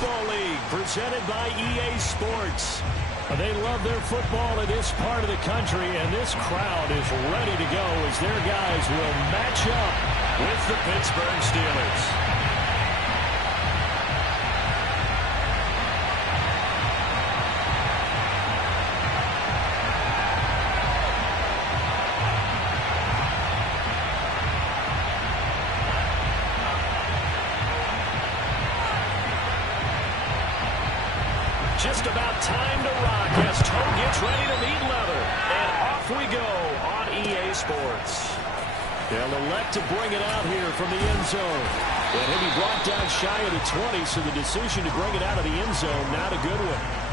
Football League, presented by EA Sports. They love their football in this part of the country, and this crowd is ready to go as their guys will match up with the Pittsburgh Steelers. Just about time to rock as Toe gets ready to meet leather. And off we go on EA Sports. They'll elect to bring it out here from the end zone. And he'll be brought down shy of the 20, so the decision to bring it out of the end zone, not a good one.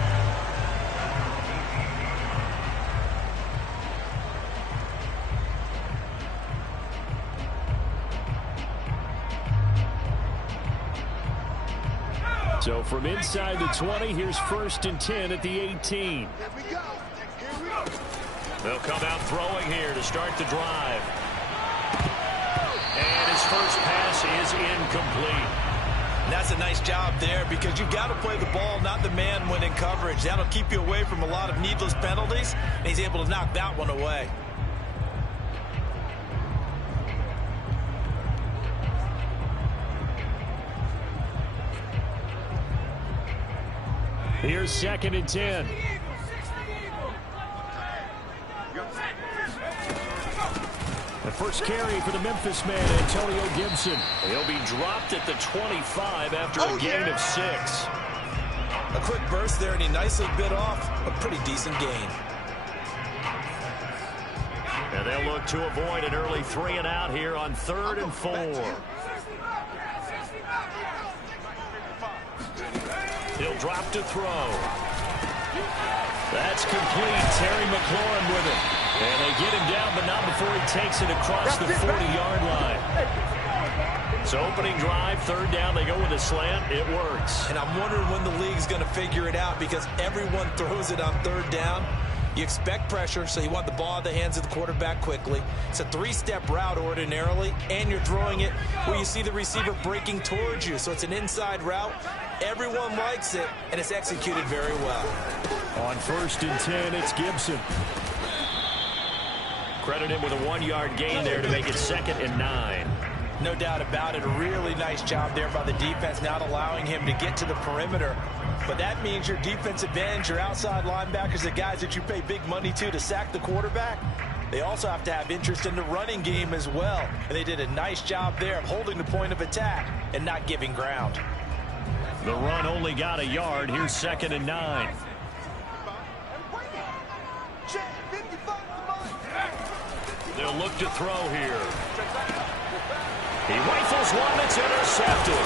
So from inside the 20, here's 1st and 10 at the 18. They'll come out throwing here to start the drive. And his first pass is incomplete. And that's a nice job there because you've got to play the ball, not the man when in coverage. That'll keep you away from a lot of needless penalties, and he's able to knock that one away. Here's 2nd and 10. The first carry for the Memphis man, Antonio Gibson. He'll be dropped at the 25 after a gain of 6. A quick burst there, and he nicely bit off a pretty decent gain. And they'll look to avoid an early 3 and out here on 3rd and 4. He'll drop to throw. That's complete. Terry McLaurin with it. And they get him down, but not before he takes it across the 40-yard line. So opening drive, 3rd down, they go with a slant. It works. And I'm wondering when the league's going to figure it out because everyone throws it on 3rd down. You expect pressure, so you want the ball in the hands of the quarterback quickly. It's a 3-step route ordinarily, and you're throwing it where you see the receiver breaking towards you. So it's an inside route. Everyone likes it, and it's executed very well. On 1st and 10, it's Gibson. Credit him with a 1-yard gain there to make it 2nd and 9. No doubt about it. A really nice job there by the defense, not allowing him to get to the perimeter. But that means your defensive ends, your outside linebackers, the guys that you pay big money to sack the quarterback, they also have to have interest in the running game as well. And they did a nice job there of holding the point of attack and not giving ground. The run only got a yard. Here's 2nd and 9. They'll look to throw here. He rifles one that's intercepted.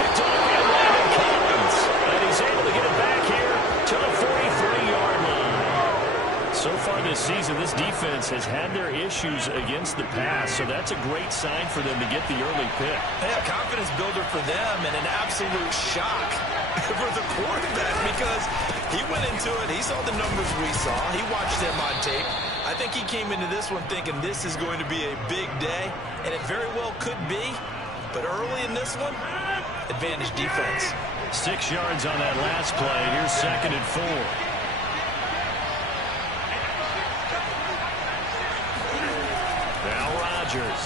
Picked up by Landon Collins. And he's able to get it back here to the 43-yard line. So far this season, this defense has had their issues against the pass, so that's a great sign for them to get the early pick. Yeah, confidence builder for them and an absolute shock for the quarterback because he went into it. He saw the numbers we saw. He watched them on tape. I think he came into this one thinking this is going to be a big day, and it very well could be. But early in this one, advantage defense. 6 yards on that last play. Here's 2nd and 4. Now Rodgers.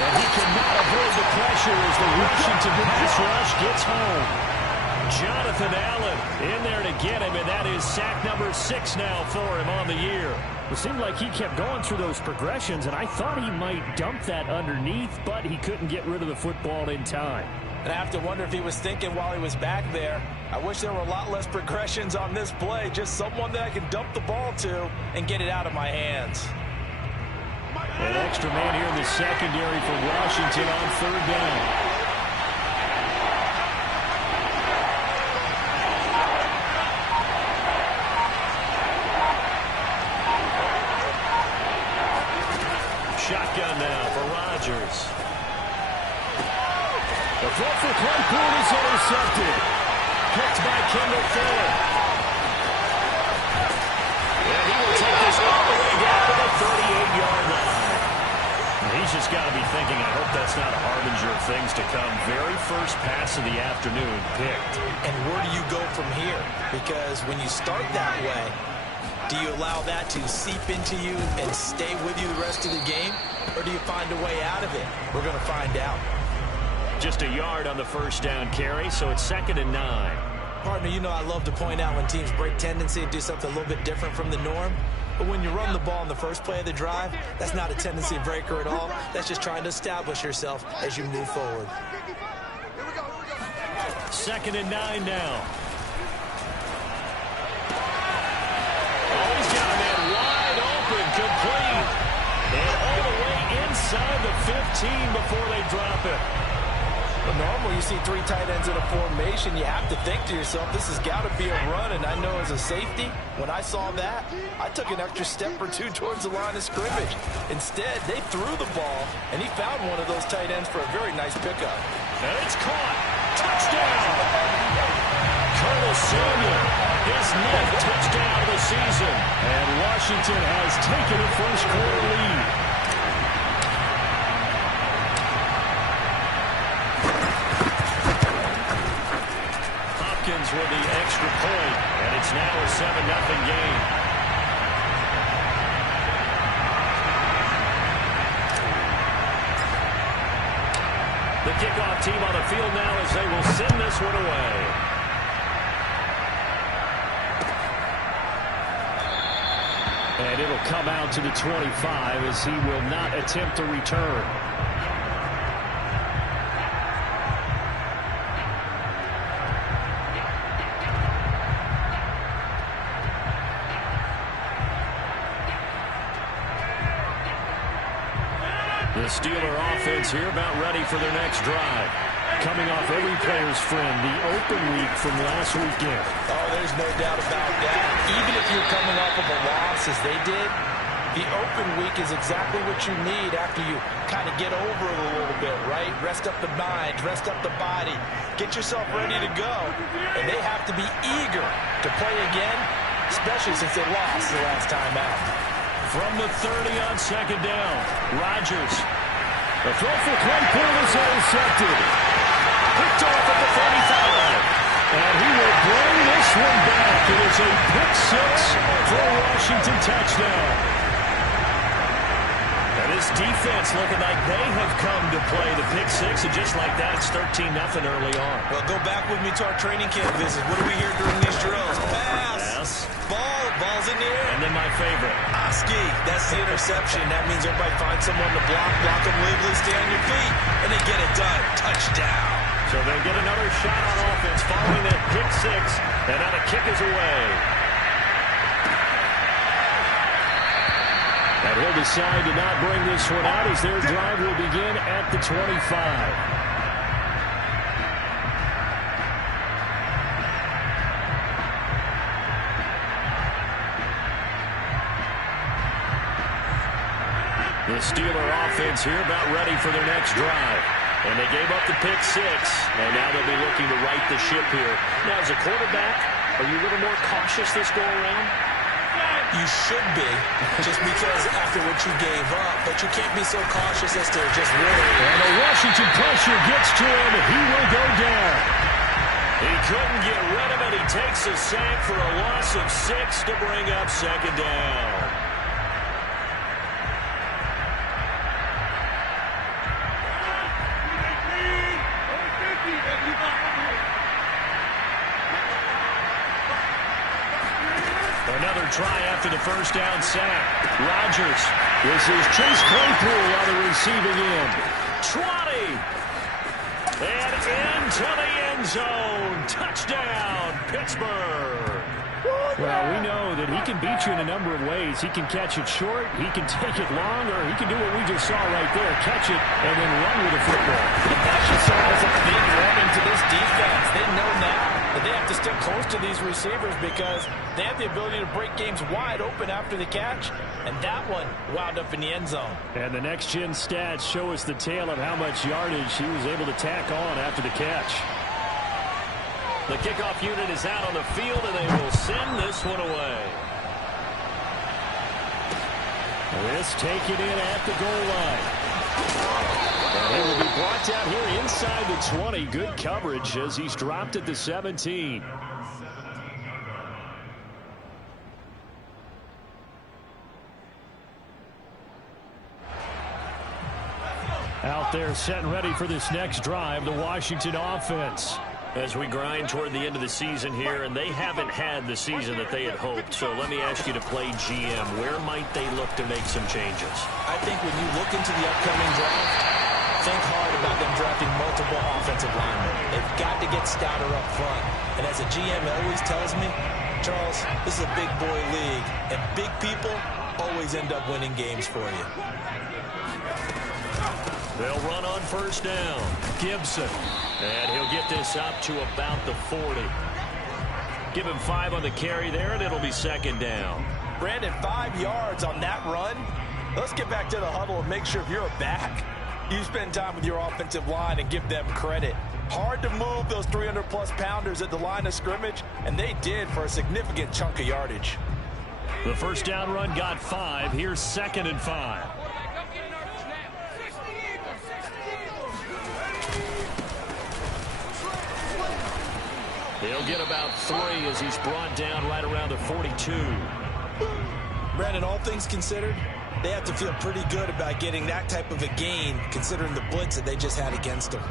And he cannot avoid the pressure as the Washington pass rush gets home. Jonathan Allen in there to get him, and that is sack number 6 now for him on the year. It seemed like he kept going through those progressions, and I thought he might dump that underneath, but he couldn't get rid of the football in time. And I have to wonder if he was thinking while he was back there, I wish there were a lot less progressions on this play, just someone that I can dump the ball to and get it out of my hands. An extra man here in the secondary for Washington on 3rd down. Shotgun now for Rodgers. The throw for Claypool is intercepted. Picked by Kendall Fuller. And he will take this all the way down to the 38-yard line. He's just got to be thinking, I hope that's not a harbinger of things to come. Very first pass of the afternoon picked. And where do you go from here? Because when you start that way, do you allow that to seep into you and stay with you the rest of the game? Or do you find a way out of it? We're going to find out. Just a yard on the first down carry, so it's 2nd and 9. Partner, you know I love to point out when teams break tendency and do something a little bit different from the norm. But when you run the ball in the first play of the drive, that's not a tendency breaker at all. That's just trying to establish yourself as you move forward. 2nd and 9 now. Oh, he's got a man wide open, complete. And all the way inside the 15 before they drop it. But normally you see 3 tight ends in a formation, you have to think to yourself, this has got to be a run. And I know as a safety, when I saw that, I took an extra step or 2 towards the line of scrimmage. Instead, they threw the ball, and he found one of those tight ends for a very nice pickup. And it's caught. Touchdown. Colonel Samuel, his 9th touchdown of the season. And Washington has taken a first-quarter lead. With the extra point, and it's now a 7-0 game. The kickoff team on the field now as they will send this one away. And it'll come out to the 25 as he will not attempt to return. The Steeler offense here about ready for their next drive. Coming off every player's friend, the open week from last weekend. Oh, there's no doubt about that. Even if you're coming off of a loss as they did, the open week is exactly what you need after you kind of get over it a little bit, right? Rest up the mind, rest up the body, get yourself ready to go. And they have to be eager to play again, especially since they lost the last time out. From the 30 on 2nd down, Rodgers. The throw for Claypool is intercepted. Picked off at the 35. And he will bring this one back. It is a pick 6 for a Washington touchdown. And this defense looking like they have come to play the pick 6. And just like that, it's 13-0 early on. Well, go back with me to our training camp visit. What do we hear during these drills? Pass. Yes. Ball's in the air. And then my favorite. Oski, that's the interception. That means everybody finds someone to block them legally, stay on your feet, and they get it done. Touchdown. So they'll get another shot on offense following that pick 6, and now the kick is away. And he'll decide to not bring this one out as their drive will begin at the 25. The Steeler offense here about ready for their next drive. And they gave up the pick 6, and now they'll be looking to right the ship here. Now, as a quarterback, are you a little more cautious this go-around? You should be, just because after what you gave up, but you can't be so cautious as to just really. And the Washington pressure gets to him, and he will go down. He couldn't get rid of it. He takes a sack for a loss of 6 to bring up 2nd down. Another try after the first down sack. Rodgers. This is Chase Claypool on the receiving end. 20. And into the end zone. Touchdown, Pittsburgh. Well, we know that he can beat you in a number of ways. He can catch it short, he can take it long, or he can do what we just saw right there, catch it and then run with the football. And that should serve as a big warning to this defense. They know now that they have to stick close to these receivers because they have the ability to break games wide open after the catch, and that one wound up in the end zone. And the next-gen stats show us the tale of how much yardage he was able to tack on after the catch. The kickoff unit is out on the field, and they will send this one away. This taken in at the goal line. And he will be brought down here inside the 20. Good coverage as he's dropped at the 17. Out there set and ready for this next drive, the Washington offense. As we grind toward the end of the season here, and they haven't had the season that they had hoped. So let me ask you to play GM. Where might they look to make some changes? I think when you look into the upcoming draft, think hard about them drafting multiple offensive linemen. They've got to get stouter up front. And as a GM always tells me, Charles, this is a big boy league, and big people always end up winning games for you. They'll run on first down. Gibson. And he'll get this up to about the 40. Give him 5 on the carry there, and it'll be second down. Brandon, 5 yards on that run. Let's get back to the huddle and make sure if you're a back, you spend time with your offensive line and give them credit. Hard to move those 300-plus pounders at the line of scrimmage, and they did for a significant chunk of yardage. The first down run got 5. Here's 2nd and 5. He'll get about 3 as he's brought down right around the 42. Brandon, all things considered, they have to feel pretty good about getting that type of a gain considering the blitz that they just had against them.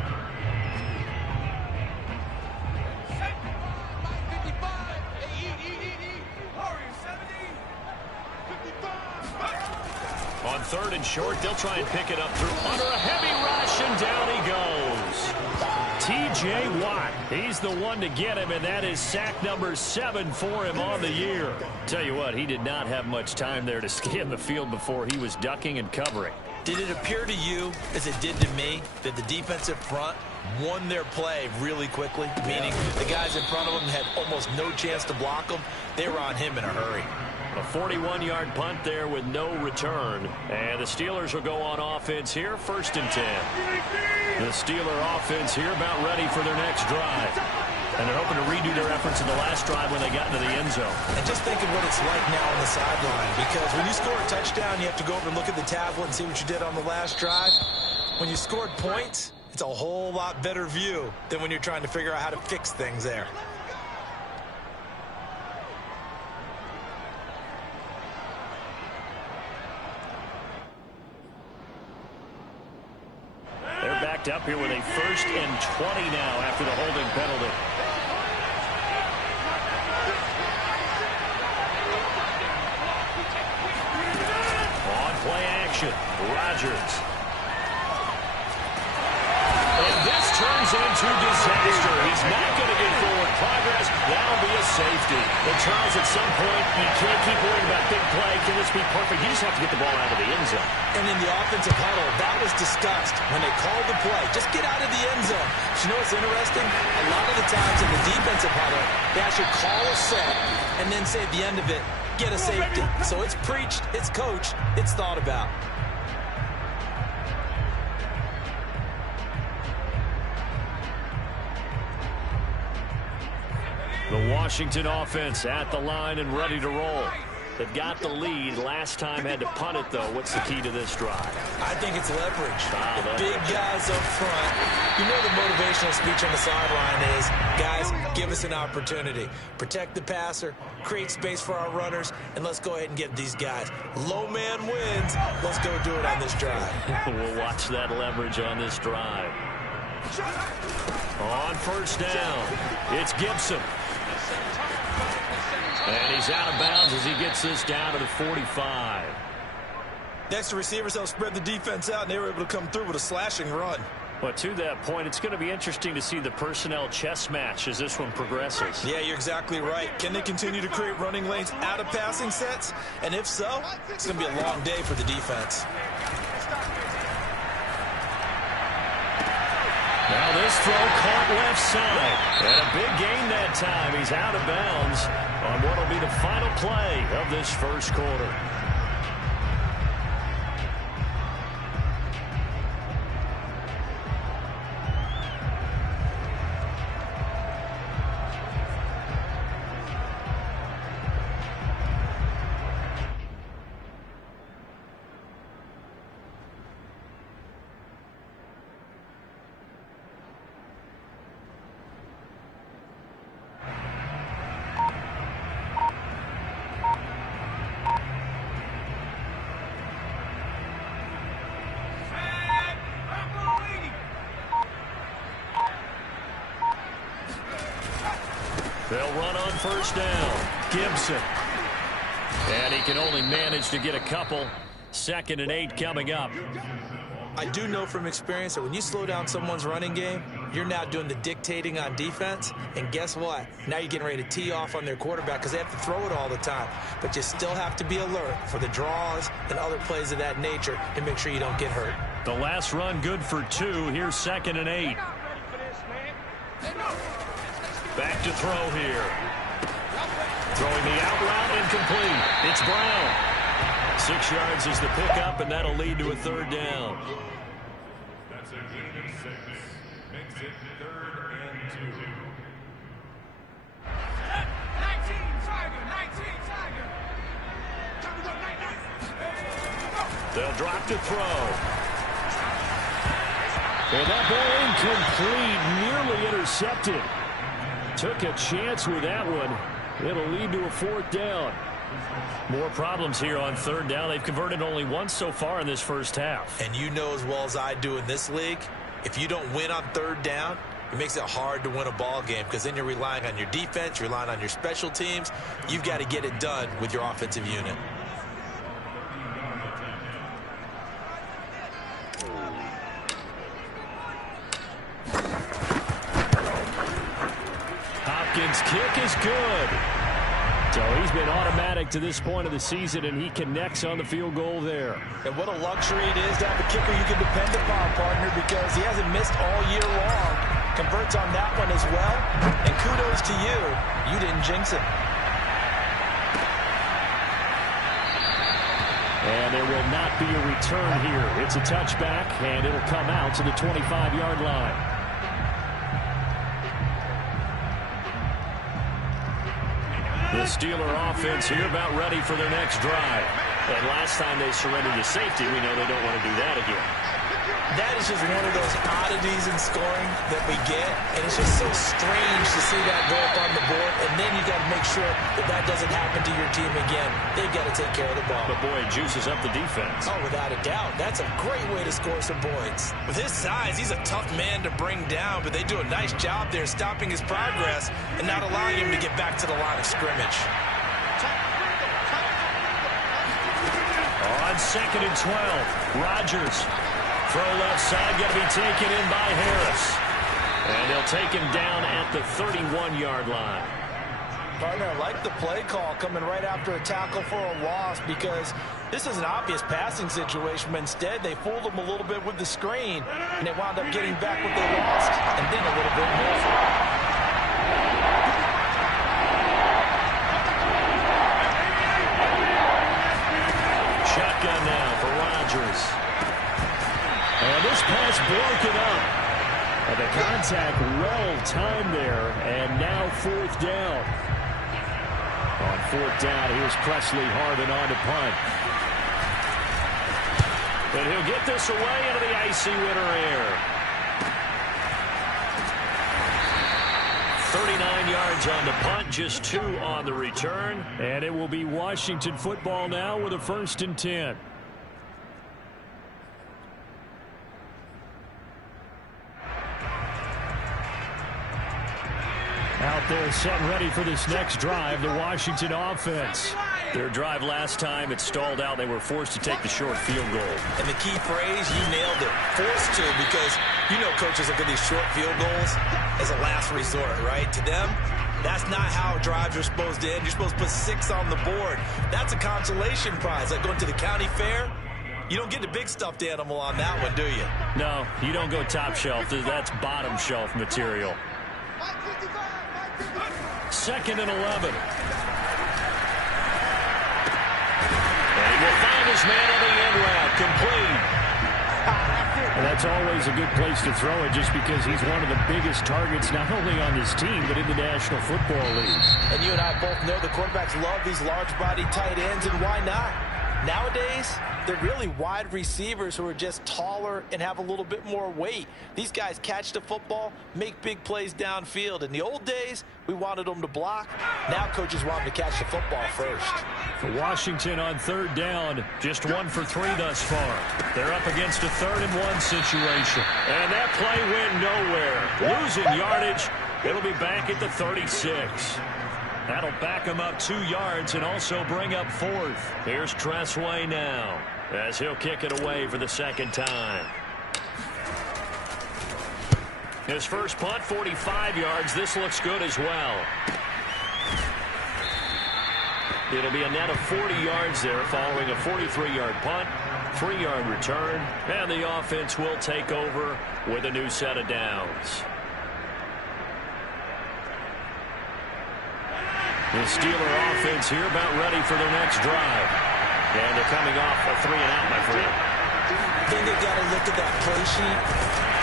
On 3rd and short, they'll try and pick it up through under a heavy rush, and down he goes. T.J. Watt, he's the one to get him, and that is sack number 7 for him on the year. Tell you what, he did not have much time there to scan the field before he was ducking and covering. Did it appear to you, as it did to me, that the defensive front won their play really quickly? Meaning the guys in front of them had almost no chance to block them. They were on him in a hurry. A 41-yard punt there with no return. And the Steelers will go on offense here, 1st and 10. The Steeler offense here about ready for their next drive. And they're hoping to redo their efforts in the last drive when they got into the end zone. And just think of what it's like now on the sideline. Because when you score a touchdown, you have to go over and look at the tablet and see what you did on the last drive. When you scored points, it's a whole lot better view than when you're trying to figure out how to fix things there. They're backed up here with a 1st and 20 now after the holding penalty. On play action, Rodgers. And this turns into disaster. He's not going to get forward progress. That'll be a safety. But Charles, at some point, you can't keep worrying about big play. Can this be perfect? You just have to get the ball out of the end zone. And in the offensive huddle, that was discussed when they called the play. Just get out of the end zone. But you know what's interesting? A lot of the times in the defensive huddle, they actually call a set and then say at the end of it, get a safety. So it's preached, it's coached, it's thought about. The Washington offense at the line and ready to roll. They've got the lead. Last time had to punt it, though. What's the key to this drive? I think it's leverage. The big guys up front. You know the motivational speech on the sideline is, guys, give us an opportunity. Protect the passer, create space for our runners, and let's go ahead and get these guys. Low man wins. Let's go do it on this drive. We'll watch that leverage on this drive. On 1st down, it's Gibson. And he's out of bounds as he gets this down to the 45. Next, the receivers help spread the defense out, and they were able to come through with a slashing run. But to that point, it's going to be interesting to see the personnel chess match as this one progresses. Yeah, you're exactly right. Can they continue to create running lanes out of passing sets? And if so, it's going to be a long day for the defense. Now this throw caught left side. And a big gain that time. He's out of bounds on what will be the final play of this first quarter. They'll run on first down. Gibson. And he can only manage to get a couple. 2nd and 8 coming up. I do know from experience that when you slow down someone's running game, you're now doing the dictating on defense. And guess what? Now you're getting ready to tee off on their quarterback because they have to throw it all the time. But you still have to be alert for the draws and other plays of that nature and make sure you don't get hurt. The last run good for 2. Here's 2nd and 8. Back to throw here. Throwing the out route incomplete. It's Brown. 6 yards is the pickup, and that'll lead to a 3rd down. That's a gain of 6. Makes it 3rd and 2. 19 Tiger. They'll drop to throw. And that ball incomplete, nearly intercepted. Took a chance with that one. It'll lead to a 4th down. More problems here on 3rd down. They've converted only once so far in this first half. And you know as well as I do in this league, if you don't win on 3rd down, it makes it hard to win a ball game because then you're relying on your defense, you're relying on your special teams. You've got to get it done with your offensive unit. Hopkins' kick is good. So he's been automatic to this point of the season, and he connects on the field goal there. And what a luxury it is to have a kicker you can depend upon, partner, because he hasn't missed all year long. Converts on that one as well. And kudos to you. You didn't jinx it. And there will not be a return here. It's a touchback, and it'll come out to the 25-yard line. The Steeler offense here about ready for their next drive. And last time they surrendered to safety, we know they don't want to do that again. That is just one of those oddities in scoring that we get, and it's just so strange to see that go up on the board, and then you got to make sure that that doesn't happen to your team again. They've got to take care of the ball. But boy, it juices up the defense. Oh, without a doubt. That's a great way to score some points. With his size, he's a tough man to bring down, but they do a nice job there stopping his progress and not allowing him to get back to the line of scrimmage. On 2nd and 12, Rodgers. Throw left side, going to be taken in by Harris. And they'll take him down at the 31-yard line. Partner, I like the play call coming right after a tackle for a loss because this is an obvious passing situation, but instead they fooled him a little bit with the screen, and they wound up getting back what they lost, and then a little bit more. Shotgun now for Rodgers. And this pass broken up. And the contact well timed there. And now 4th down. On 4th down, here's Presley Harvin on to punt. And he'll get this away into the icy winter air. 39 yards on the punt, just 2 on the return. And it will be Washington football now with a 1st and 10. Out there set and ready for this next drive, the Washington offense. Their drive last time, it stalled out. They were forced to take the short field goal. And the key phrase, you nailed it, forced to, because you know coaches look at these short field goals as a last resort, right? To them, that's not how drives are supposed to end. You're supposed to put 6 on the board. That's a consolation prize, like going to the county fair. You don't get the big stuffed animal on that one, do you? No, you don't go top shelf. That's bottom shelf material. 2nd and 11. And he will find his man on the end route, complete. And that's always a good place to throw it just because he's one of the biggest targets not only on this team but in the National Football League. And you and I both know the quarterbacks love these large-bodied tight ends, and why not? Nowadays, they're really wide receivers who are just taller and have a little bit more weight. These guys catch the football, make big plays downfield. In the old days, we wanted them to block. Now coaches want them to catch the football first. For Washington on 3rd down, just 1 for 3 thus far. They're up against a 3rd and 1 situation. And that play went nowhere. Losing yardage It'll be back at the 36. That'll back him up 2 yards and also bring up 4th. Here's Tressway now as he'll kick it away for the second time. His first punt, 45 yards. This looks good as well. It'll be a net of 40 yards there following a 43-yard punt, 3-yard return, and the offense will take over with a new set of downs. The Steeler offense here about ready for their next drive. And they're coming off a 3-and-out, my friend. I think they've got to look at that play sheet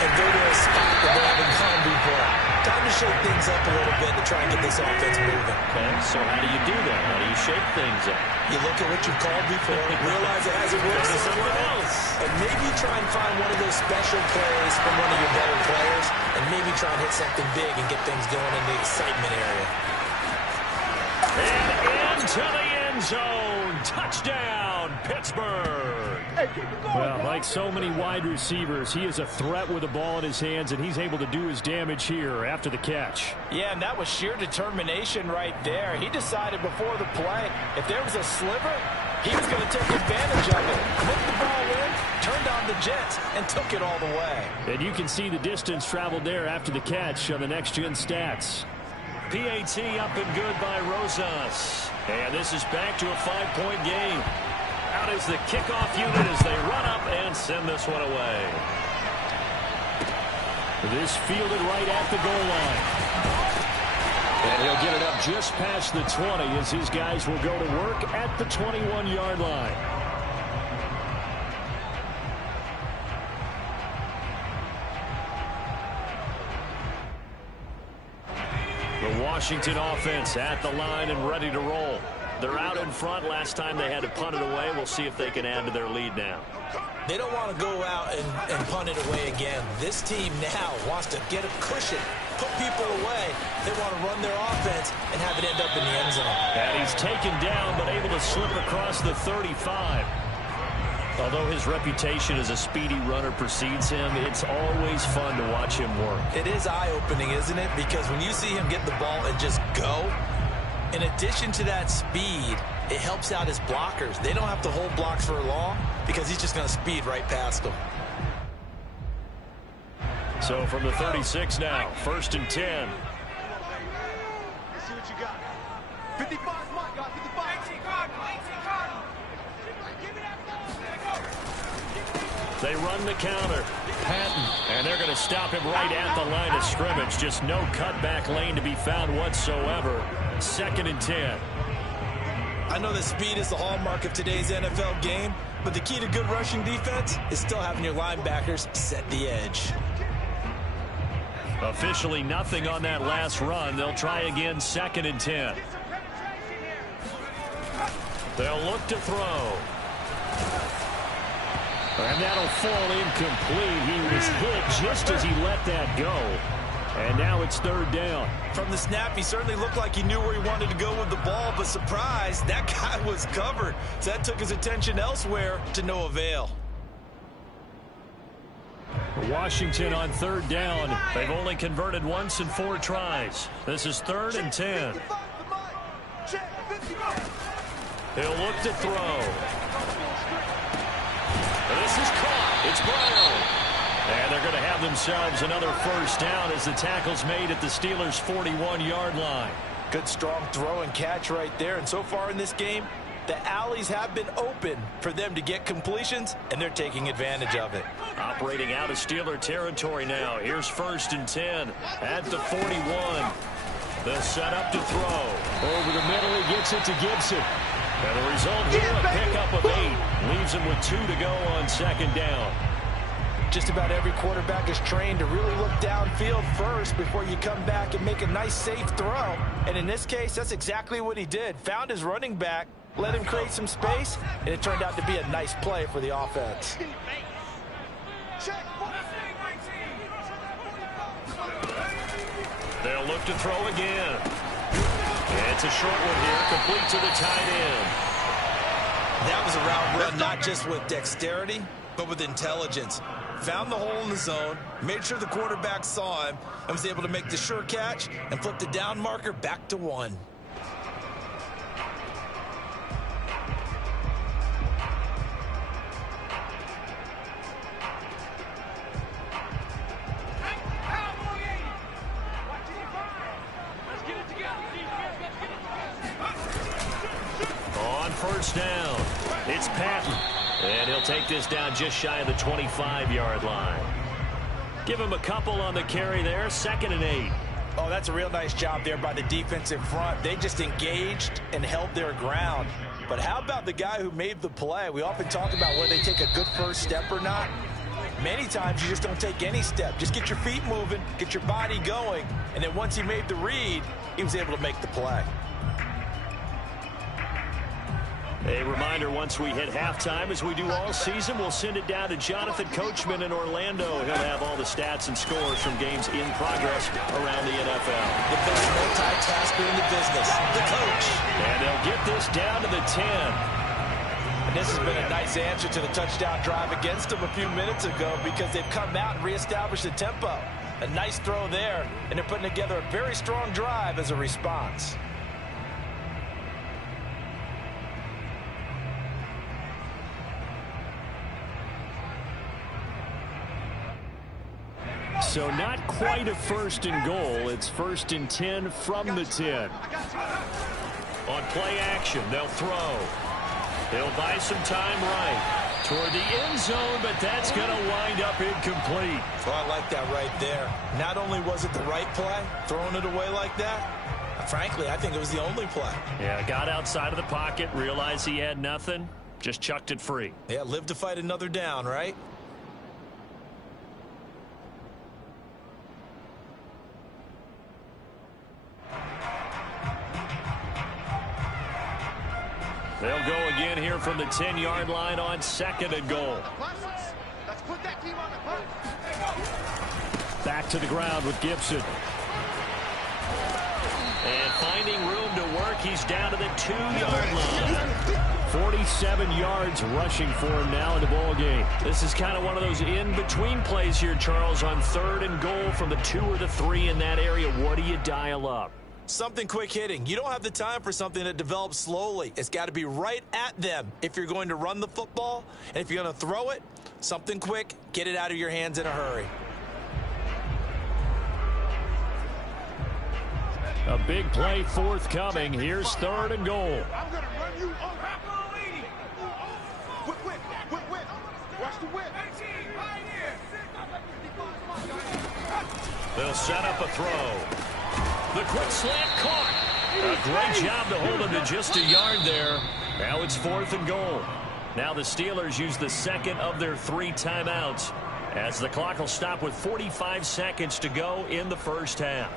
and go to a spot that they haven't gone before. Time to shake things up a little bit to try and get this offense moving. Okay, so how do you do that? How do you shake things up? You look at what you've called before, realize it hasn't worked somewhere else, and maybe try and find one of those special plays from one of your better players, and maybe try and hit something big and get things going in the excitement area. And into the end zone. Touchdown, Pittsburgh. Well, like so many wide receivers, he is a threat with the ball in his hands, and he's able to do his damage here after the catch. Yeah, and that was sheer determination right there. He decided before the play, if there was a sliver, he was going to take advantage of it. Looked the ball in, turned on the Jets, and took it all the way. And you can see the distance traveled there after the catch on the next-gen stats. PAT up and good by Rosas. And this is back to a 5-point game. Out is the kickoff unit as they run up and send this one away. This fielded right at the goal line. And he'll get it up just past the 20 as his guys will go to work at the 21-yard line. The Washington offense at the line and ready to roll. They're out in front. Last time they had to punt it away. We'll see if they can add to their lead now. They don't want to go out and punt it away again. This team now wants to get a cushion, put people away. They want to run their offense and have it end up in the end zone. And he's taken down but able to slip across the 35. Although his reputation as a speedy runner precedes him, it's always fun to watch him work. It is eye-opening, isn't it? Because when you see him get the ball and just go, in addition to that speed, it helps out his blockers. They don't have to hold blocks for long because he's just going to speed right past them. So from the 36 now, 1st and 10. Let's see what you got. 55, come on, guys, 55. 18 Cardinal, 18 Cardinal. Give me that ball. They run the counter. Patton. And they're going to stop him right at the line of scrimmage. Just no cutback lane to be found whatsoever. 2nd and 10. I know that speed is the hallmark of today's NFL game, but the key to good rushing defense is still having your linebackers set the edge. Officially nothing on that last run. They'll try again, 2nd and 10. They'll look to throw. And that'll fall incomplete. He was hit just as he let that go. And now it's 3rd down. From the snap, he certainly looked like he knew where he wanted to go with the ball, but surprise, that guy was covered. So that took his attention elsewhere to no avail. Washington on 3rd down. They've only converted once in 4 tries. This is 3rd and 10. He'll look to throw. This is caught. It's Brown. And they're going to have themselves another 1st down as the tackle's made at the Steelers' 41-yard line. Good strong throw and catch right there. And so far in this game, the alleys have been open for them to get completions, and they're taking advantage of it. Operating out of Steeler territory now. Here's 1st and 10 at the 41. The setup to throw. Over the middle, he gets it to Gibson. And the result here, a pickup of 8. Leaves him with 2 to go on 2nd down. Just about every quarterback is trained to really look downfield first before you come back and make a nice, safe throw. And in this case, that's exactly what he did. Found his running back, let him create some space, and it turned out to be a nice play for the offense. They'll look to throw again. It's a short one here, complete to the tight end. That was a route run not just with dexterity, but with intelligence. found the hole in the zone, made sure the quarterback saw him, and was able to make the sure catch and flip the down marker back to 1. On first down, it's Patton. And he'll take this down just shy of the 25-yard line. Give him a couple on the carry there, 2nd and 8. Oh, that's a real nice job there by the defensive front. They just engaged and held their ground. But how about the guy who made the play? We often talk about whether they take a good first step or not. Many times you just don't take any step. Just get your feet moving, get your body going, and then once he made the read, he was able to make the play. A reminder, once we hit halftime, as we do all season, we'll send it down to Jonathan Coachman in Orlando. He'll have all the stats and scores from games in progress around the NFL. The best multitasker in the business, the coach. And they'll get this down to the 10. And this has been a nice answer to the touchdown drive against them a few minutes ago because they've come out and reestablished the tempo. A nice throw there, and they're putting together a very strong drive as a response. So not quite a 1st and goal. It's 1st and 10 from the 10. On play action, they'll throw. He'll buy some time right toward the end zone, but that's going to wind up incomplete. Oh, I like that right there. Not only was it the right play, throwing it away like that, frankly, I think it was the only play. Yeah, got outside of the pocket, realized he had nothing, just chucked it free. Yeah, live to fight another down, right? They'll go again here from the 10-yard line on 2nd and goal. Let's put that team on the bus. Back to the ground with Gibson. And finding room to work, he's down to the 2-yard line. 47 yards rushing for him now in the ball game. This is kind of one of those in-between plays here, Charles, on 3rd and goal from the 2 or the 3 in that area. What do you dial up? Something quick hitting. You don't have the time for something that develops slowly. It's got to be right at them if you're going to run the football. And if you're going to throw it, something quick, get it out of your hands in a hurry. A big play forthcoming. Here's 3rd and goal. I'm going to run you over. Whip. Watch the whip. They'll set up a throw. The quick slant caught. A great job to hold him to just a yard there. Now it's 4th and goal. Now the Steelers use the 2nd of their 3 timeouts as the clock will stop with 45 seconds to go in the 1st half.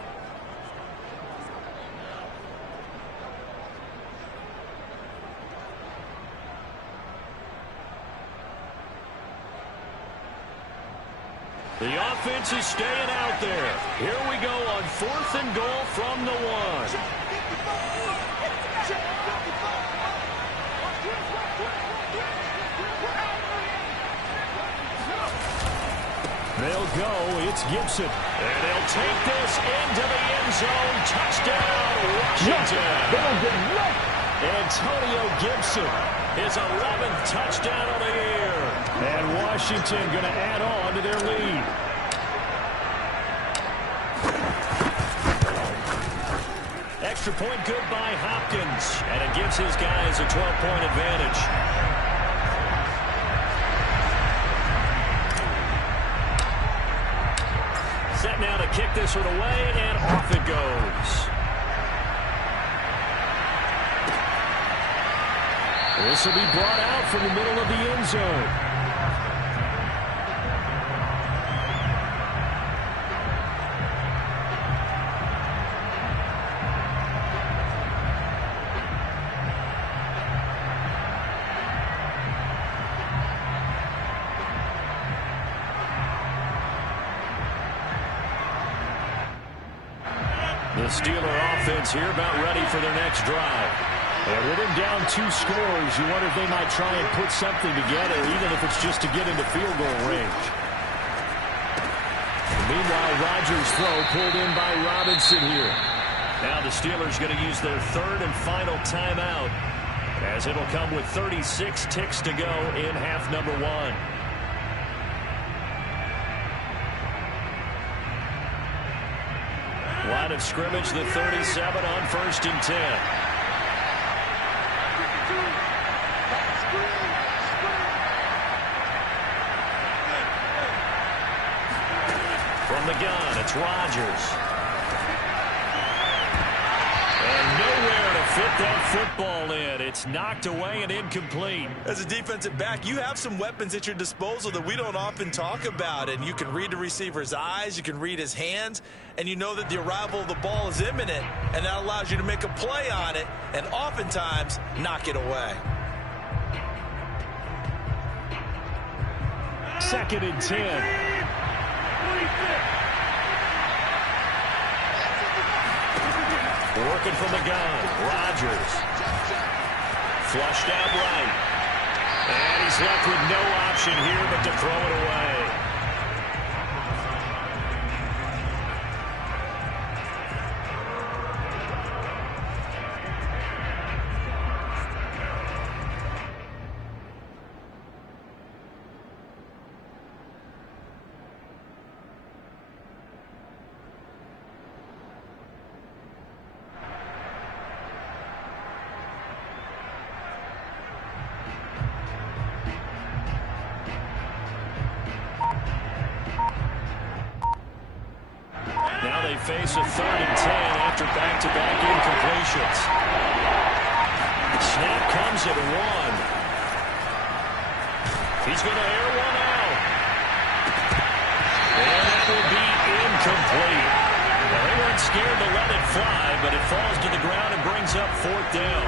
The offense is staying out there. Here we go on 4th and goal from the 1. They'll go. It's Gibson. And they'll take this into the end zone. Touchdown, Washington. Antonio Gibson, his 11th touchdown of the year. And Washington going to add on to their lead. Extra point good by Hopkins. And it gives his guys a 12-point advantage. Set now to kick this one away, and off it goes. This will be brought out from the middle of the end zone. The Steeler offense here about ready for their next drive. And with him down 2 scores, you wonder if they might try and put something together, even if it's just to get into field goal range. Meanwhile, Rodgers' throw pulled in by Robinson here. Now the Steelers going to use their third and final timeout, as it'll come with 36 ticks to go in half number 1. Line of scrimmage, the 37 on 1st and 10. From the gun, it's Rodgers. And nowhere to fit that football in. It's knocked away and incomplete. As a defensive back, you have some weapons at your disposal that we don't often talk about. And you can read the receiver's eyes, you can read his hands, and you know that the arrival of the ball is imminent, and that allows you to make a play on it and oftentimes knock it away. 2nd and 10. Working from the gun, Rodgers. Flushed out right. And he's left with no option here but to throw it away. Face a 3rd and 10 after back-to-back incompletions. Snap comes at 1. He's going to air one out. And that will be incomplete. Now, they weren't scared to let it fly, but it falls to the ground and brings up 4th down.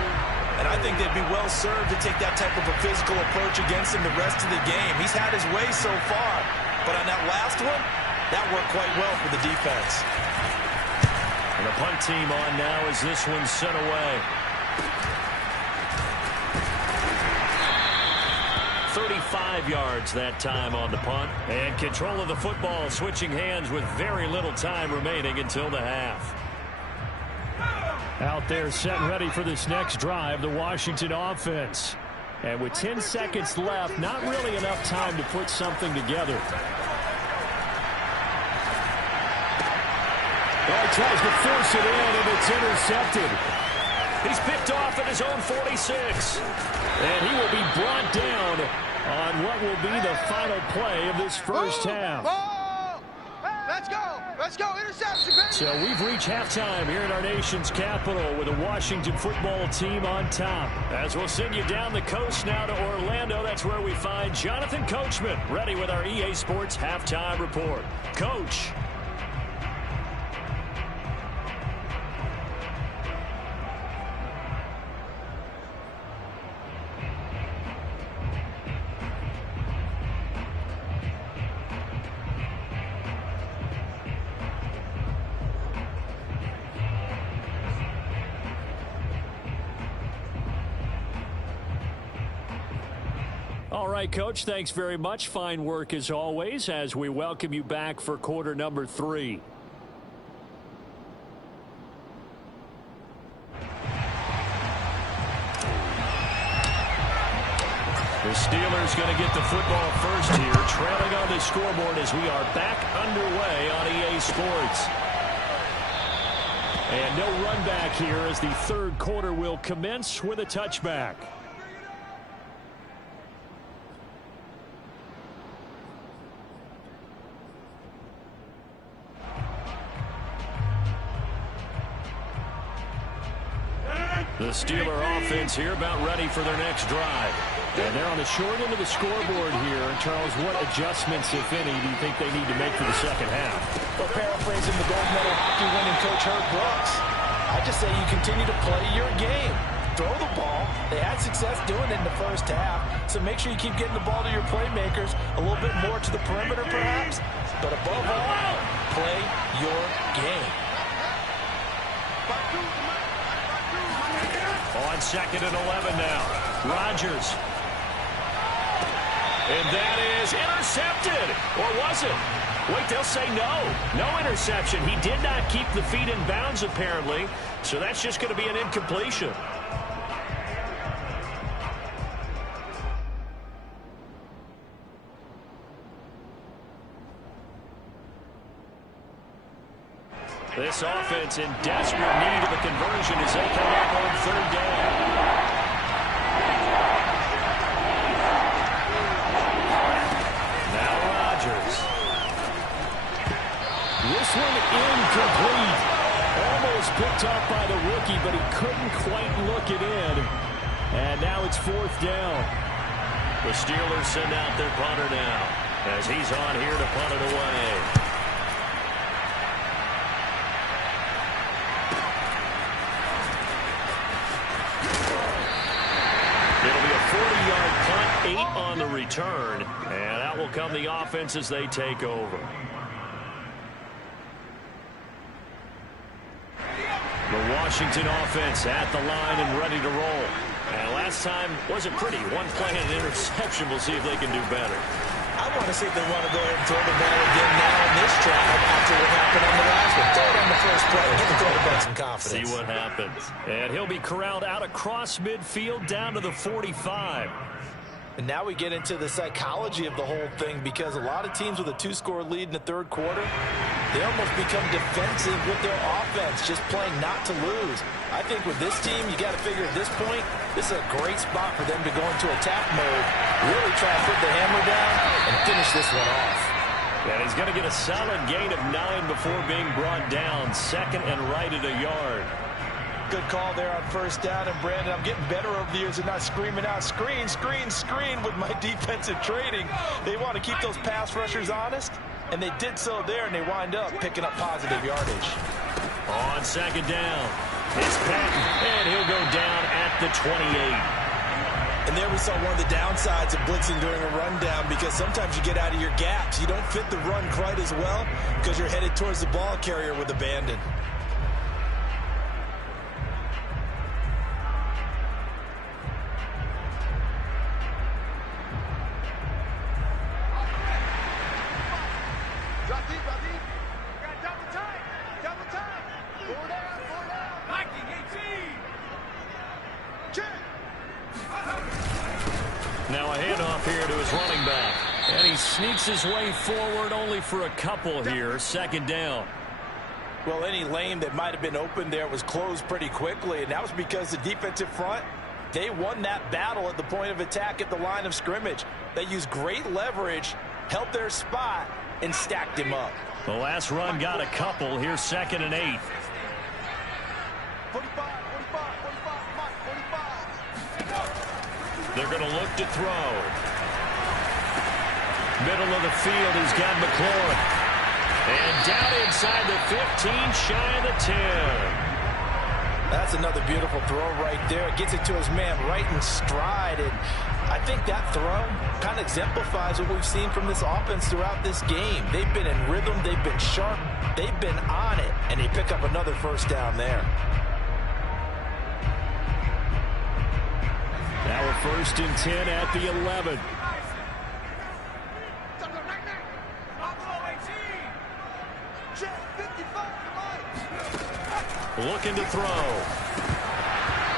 And I think they'd be well served to take that type of a physical approach against him the rest of the game. He's had his way so far, but on that last one, that worked quite well for the defense. And the punt team on now as this one's sent away. 35 yards that time on the punt. And control of the football switching hands with very little time remaining until the half. Out there set and ready for this next drive, the Washington offense. And with 10 seconds left, not really enough time to put something together. Tries to force it in, and it's intercepted. He's picked off at his own 46. And he will be brought down on what will be the final play of this first half. Let's go! Let's go! Interception, baby! So we've reached halftime here in our nation's capital with the Washington football team on top. As we'll send you down the coast now to Orlando, that's where we find Jonathan Coachman ready with our EA Sports halftime report. Coach. All right, Coach, thanks very much. Fine work as always as we welcome you back for quarter number 3. The Steelers going to get the football first here, trailing on the scoreboard as we are back underway on EA Sports. And no run back here as the third quarter will commence with a touchback. The Steeler offense here about ready for their next drive. And they're on the short end of the scoreboard here. Charles, what adjustments, if any, do you think they need to make for the second half? Well, paraphrasing the gold medal hockey winning coach Herb Brooks, I just say you continue to play your game. Throw the ball. They had success doing it in the first half, so make sure you keep getting the ball to your playmakers, a little bit more to the perimeter perhaps, but above all, play your game. On 2nd and 11 now. Rodgers. And that is intercepted. Or was it? Wait, they'll say no. No interception. He did not keep the feet in bounds, apparently. So that's just going to be an incompletion. This offense in desperate need of a conversion as they come up on third down. Now Rodgers. This one incomplete. Almost picked off by the rookie, but he couldn't quite look it in. And now it's fourth down. The Steelers send out their punter now as he's on here to punt it away. It'll be a 40-yard punt, 8 on the return, and that will come the offense as they take over. The Washington offense at the line and ready to roll. And last time wasn't pretty. One play and an interception. We'll see if they can do better. I want to see if they want to go ahead and throw the ball again now in this drive after what happened on the last one. Throw it on the first play. Give the quarterback some confidence. See what happens. And he'll be corralled out across midfield down to the 45. And now we get into the psychology of the whole thing, because a lot of teams with a 2-score lead in the third quarter, they almost become defensive with their offense, just playing not to lose. I think with this team, you got to figure at this point, this is a great spot for them to go into attack mode, really try to put the hammer down and finish this one off. And he's going to get a solid gain of 9 before being brought down. Second and right at a yard. Good call there on first down. And Brandon, I'm getting better over the years and not screaming out screen, screen, screen with my defensive training. They want to keep those pass rushers honest, and they did so there, and they wind up picking up positive yardage. On second down, it's Patton, and he'll go down at the 28. And there we saw one of the downsides of blitzing during a rundown, because sometimes you get out of your gaps. You don't fit the run quite as well because you're headed towards the ball carrier with abandon. Now a handoff here to his running back. And he sneaks his way forward only for a couple here. Second down. Well, any lane that might have been open there was closed pretty quickly, and that was because the defensive front, they won that battle at the point of attack at the line of scrimmage. They used great leverage, held their spot, and stacked him up. The last run got a couple. Here's second and 8. 45. They're going to look to throw. Middle of the field, he's got McLaurin. And down inside the 15, shy of the 10. That's another beautiful throw right there. It gets it to his man right in stride. And I think that throw kind of exemplifies what we've seen from this offense throughout this game. They've been in rhythm. They've been sharp. They've been on it. And they pick up another first down there. Now a first and 10 at the 11. Looking to throw.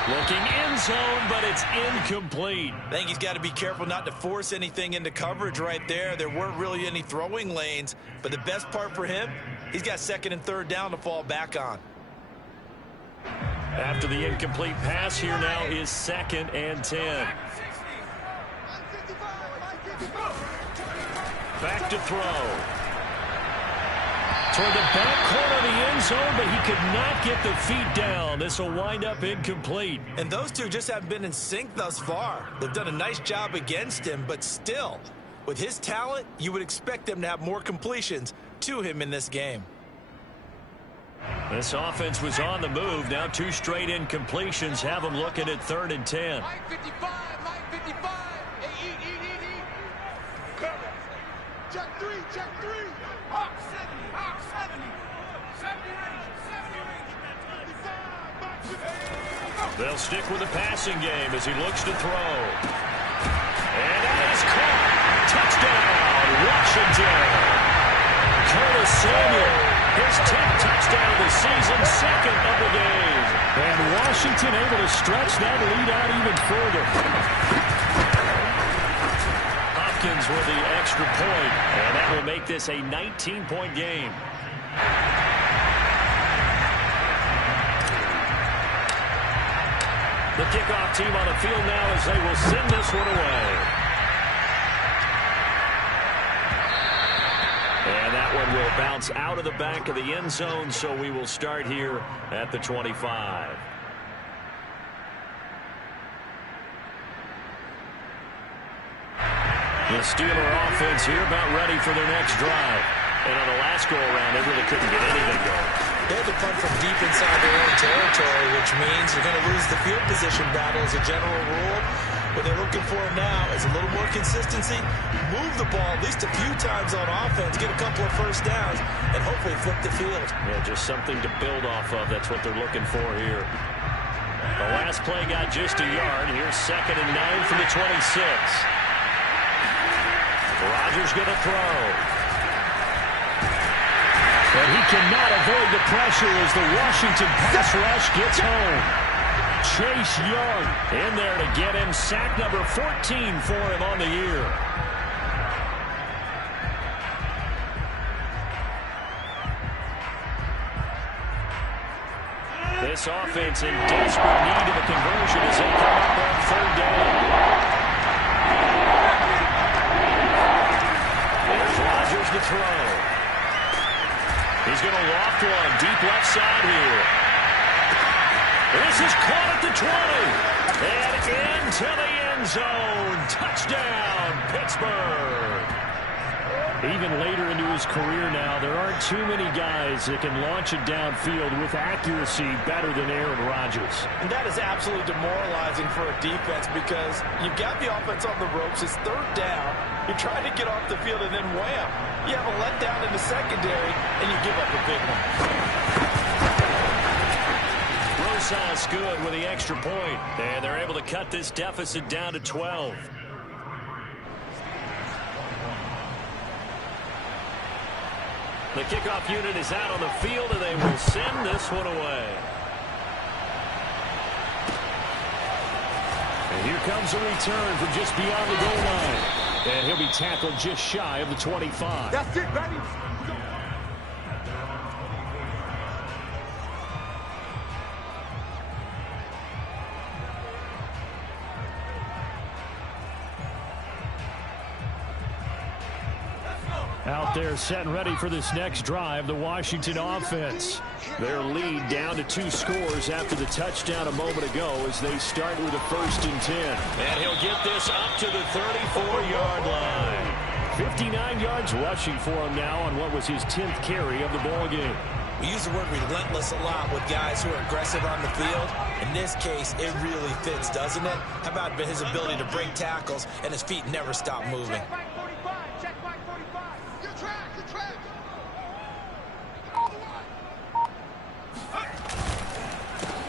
Looking end zone, but it's incomplete. I think he's got to be careful not to force anything into coverage right there. There weren't really any throwing lanes, but the best part for him, he's got second and third down to fall back on. After the incomplete pass, here now is second and 10. Back to throw. Toward the back corner of the end zone, but he could not get the feet down. This will wind up incomplete. And those two just haven't been in sync thus far. They've done a nice job against him, but still, with his talent, you would expect them to have more completions to him in this game. This offense was on the move. Now 2 straight incompletions have them looking at third and 10. Line 55. Hey, eat. Cover. Check 3. Hawk 70. 70 range. They'll stick with the passing game as he looks to throw. And that is caught. Touchdown, Washington. Curtis Samuel. His 10th touchdown of the season, second of the game. And Washington able to stretch that lead out even further. Hopkins with the extra point, and that will make this a 19-point game. The kickoff team on the field now as they will send this one away. And that one will bounce out of the back of the end zone, so we will start here at the 25. The Steeler offense here about ready for their next drive. And on the last go-around, they really couldn't get anything going. They had to punt from deep inside their own territory, which means you're going to lose the field position battle as a general rule. What they're looking for now is a little more consistency, move the ball at least a few times on offense, get a couple of first downs, and hopefully flip the field. Yeah, just something to build off of. That's what they're looking for here. The last play got just a yard. Here's 2nd and 9 from the 26. Rodgers going to throw. And he cannot avoid the pressure as the Washington pass rush gets home. Chase Young in there to get him. Sack number 14 for him on the year. This offense in desperate need of a conversion as they come up on 3rd down. There's Rodgers to throw. He's going to loft one deep left side here. This is caught at the 20. And into the end zone. Touchdown, Pittsburgh. Even later into his career now, there aren't too many guys that can launch it downfield with accuracy better than Aaron Rodgers. And that is absolutely demoralizing for a defense because you've got the offense on the ropes. It's 3rd down. You're trying to get off the field, and then wham, you have a letdown in the secondary, and you give up a big one. Rosas good with the extra point, and they're able to cut this deficit down to 12. The kickoff unit is out on the field, and they will send this one away. And here comes a return from just beyond the goal line. And he'll be tackled just shy of the 25. That's it, baby. Out there set and ready for this next drive, the Washington offense. Their lead down to 2 scores after the touchdown a moment ago as they start with a 1st and 10. And he'll get this up to the 34-yard line. 59 yards rushing for him now on what was his 10th carry of the ball game. We use the word relentless a lot with guys who are aggressive on the field. In this case, it really fits, doesn't it? How about his ability to break tackles and his feet never stop moving?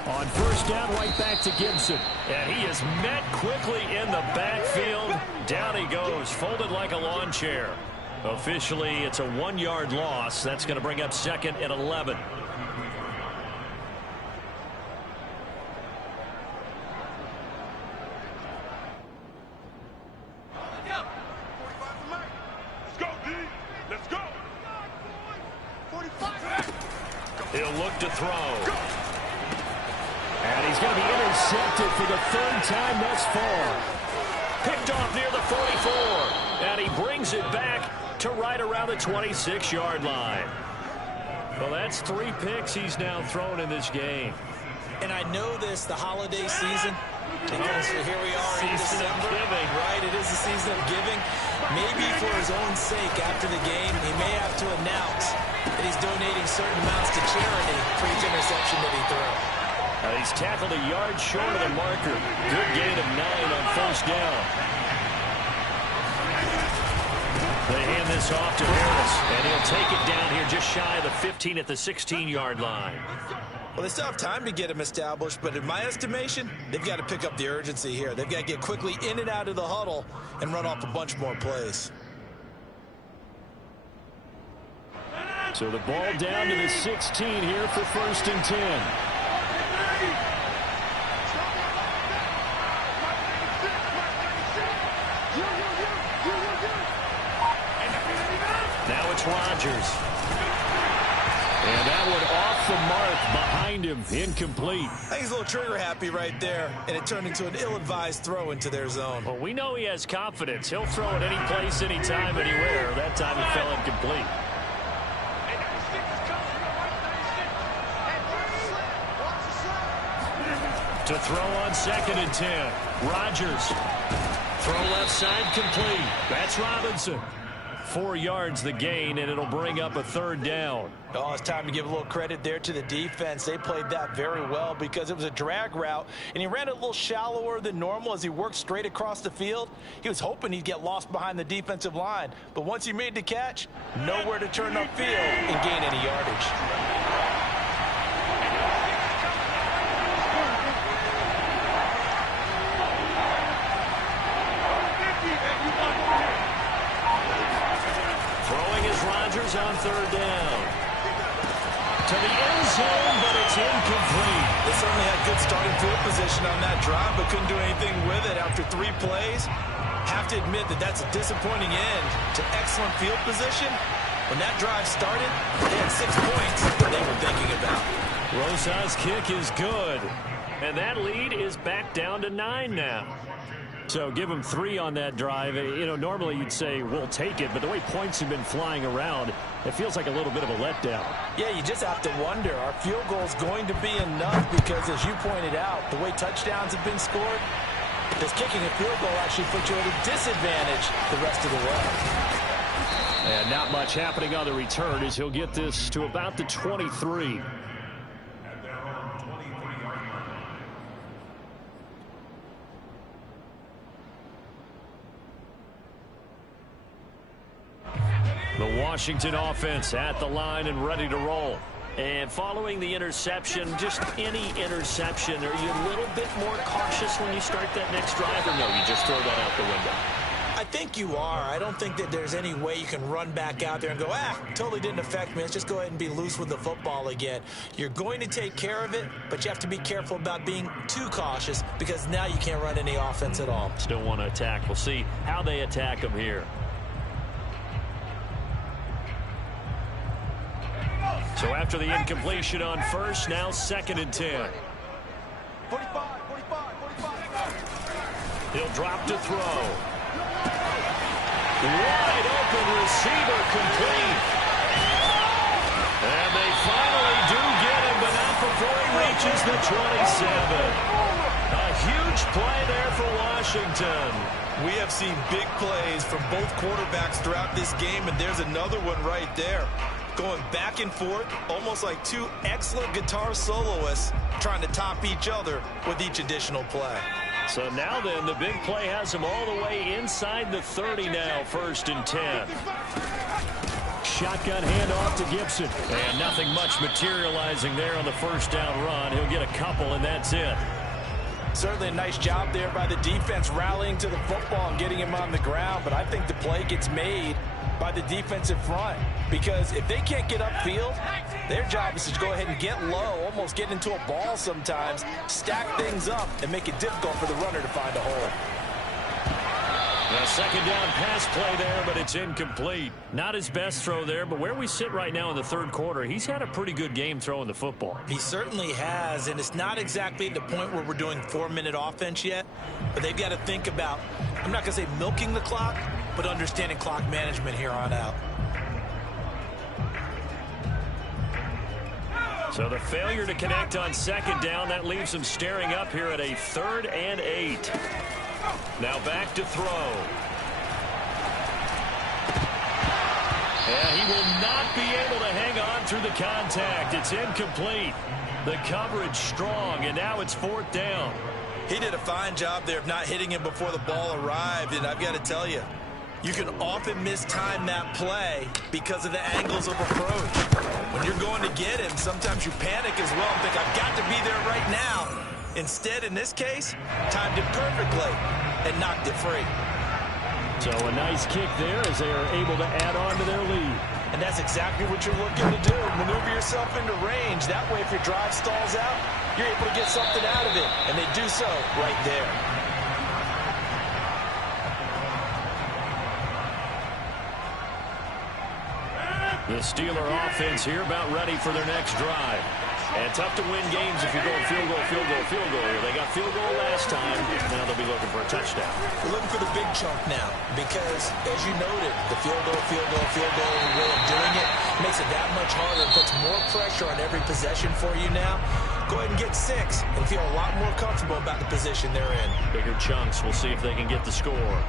On 1st down, right back to Gibson. And he is met quickly in the backfield. Down he goes, folded like a lawn chair. Officially, it's a 1-yard loss. That's going to bring up 2nd and 11. He'll look to throw. And he's going to be intercepted for the 3rd time thus far. Picked off near the 44. And he brings it back to right around the 26-yard line. Well, that's 3 picks he's now thrown in this game. And I know this, the holiday season, because here we are in December. Giving. Right, it is the season of giving. Maybe for his own sake after the game, he may have to announce that he's donating certain amounts to charity for each interception that he throws. He's tackled a yard short of the marker. Good gain of 9 on 1st down. They hand this off to Harris, and he'll take it down here just shy of the 15 at the 16-yard line. Well, they still have time to get him established, but in my estimation, they've got to pick up the urgency here. They've got to get quickly in and out of the huddle and run off a bunch more plays. So the ball down to the 16 here for 1st and 10. Now it's Rodgers. And that one off the mark behind him. Incomplete. I think he's a little trigger happy right there, and it turned into an ill-advised throw into their zone. Well, we know he has confidence. He'll throw it any place, anytime, anywhere. That time it fell incomplete. To throw on 2nd and 10. Rodgers. Throw left side complete. That's Robinson. 4 yards the gain, and it'll bring up a 3rd down. Oh, it's time to give a little credit there to the defense. They played that very well because it was a drag route, and he ran it a little shallower than normal as he worked straight across the field. He was hoping he'd get lost behind the defensive line, but once he made the catch, nowhere to turn upfield and gain any yardage. On 3rd down. To the end zone, but it's incomplete. They certainly had good starting field position on that drive, but couldn't do anything with it after 3 plays. Have to admit that that's a disappointing end to excellent field position. When that drive started, they had 6 points that they were thinking about. Rosa's kick is good. And that lead is back down to 9 now. So give them 3 on that drive. You know, normally you'd say we'll take it, but the way points have been flying around, it feels like a little bit of a letdown. Yeah, you just have to wonder, are field goals going to be enough? Because as you pointed out, the way touchdowns have been scored, does kicking a field goal actually put you at a disadvantage the rest of the way? And not much happening on the return as he'll get this to about the 23. The Washington offense at the line and ready to roll. And following the interception, just any interception, are you a little bit more cautious when you start that next drive, or no, you just throw that out the window? I think you are. I don't think that there's any way you can run back out there and go, totally didn't affect me. Let's just go ahead and be loose with the football again. You're going to take care of it, but you have to be careful about being too cautious because now you can't run any offense at all. Still want to attack. We'll see how they attack them here. So after the incompletion on 1st, now 2nd and 10. 45. He'll drop to throw. Wide open receiver complete. And they finally do get him, but not before he reaches the 27. A huge play there for Washington. We have seen big plays from both quarterbacks throughout this game, and there's another one right there. Going back and forth, almost like 2 excellent guitar soloists trying to top each other with each additional play. So now then, the big play has him all the way inside the 30 now, 1st and 10. Shotgun handoff to Gibson. And nothing much materializing there on the 1st down run. He'll get a couple, and that's it. Certainly a nice job there by the defense rallying to the football and getting him on the ground, but I think the play gets made by the defensive front because if they can't get upfield, their job is to go ahead and get low, almost get into a ball sometimes, stack things up, and make it difficult for the runner to find a hole. A 2nd down pass play there, but it's incomplete. Not his best throw there, but where we sit right now in the 3rd quarter, he's had a pretty good game throwing the football. He certainly has, and it's not exactly at the point where we're doing 4-minute offense yet, but they've got to think about, I'm not going to say milking the clock, but understanding clock management here on out. So the failure to connect on 2nd down, that leaves him staring up here at a 3rd and 8. Now back to throw. Yeah, he will not be able to hang on through the contact. It's incomplete. The coverage strong, and now it's 4th down. He did a fine job there of not hitting him before the ball arrived, and I've got to tell you, you can often mistime that play because of the angles of approach. When you're going to get him, sometimes you panic as well and think, I've got to be there right now. Instead, in this case, timed it perfectly and knocked it free. So a nice kick there as they are able to add on to their lead. And that's exactly what you're looking to do. Maneuver yourself into range. That way, if your drive stalls out, you're able to get something out of it. And they do so right there. The Steeler offense here about ready for their next drive. And tough to win games if you're going field goal, field goal, field goal. They got field goal last time. Now they'll be looking for a touchdown. We're looking for the big chunk now because, as you noted, the field goal way of doing it makes it that much harder and puts more pressure on every possession for you now. Go ahead and get 6 and feel a lot more comfortable about the position they're in. Bigger chunks. We'll see if they can get the score.